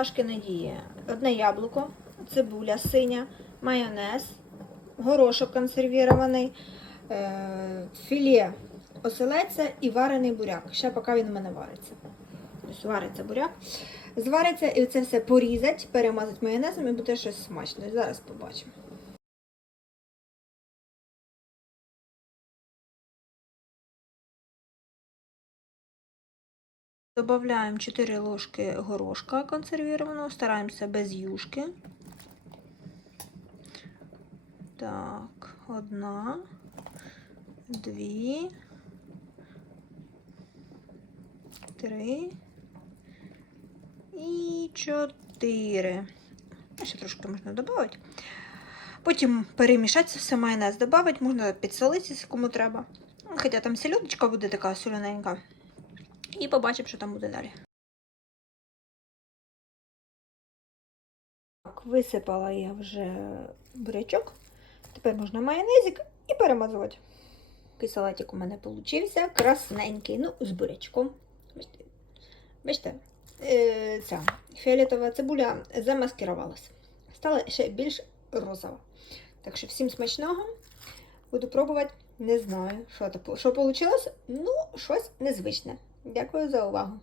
Пашки надії. Одне яблуко, цибуля синя, майонез, горошок консервірований, е, філе оселеця і варений буряк. Ще поки він у мене вариться. Ось вариться буряк. Звариться і це все порізать, перемазать майонезом і буде щось смачне. Зараз побачимо. Добавляємо 4 ложки горошка консервірованного, стараємося без юшки. Так, одна, дві, три і чотири. Ще трошки можна додати. Потім перемішати все майонез додати, можна підсолити, кому треба. Хоча там сільодочка буде така соляненька. І побачимо, що там буде далі. Так, висипала я вже бурячок. Тепер можна майонезик і перемазувати. Такий салатик у мене получився красненький. Ну, з бурячком. Бачите, е, ця фіолетова цибуля замаскирувалася. Стала ще більш розова. Так що всім смачного. Буду пробувати. Не знаю, що, що вийшло. Ну, щось незвичне. Дякую за увагу.